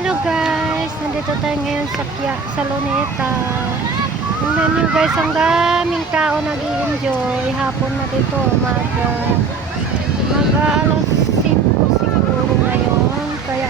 Hello guys, nandito tayo ngayon sa Luneta. Tingnan nyo guys, ang daming tao nag-i-enjoy. Hapon na dito, mag alas 5 siguro ngayon. Kaya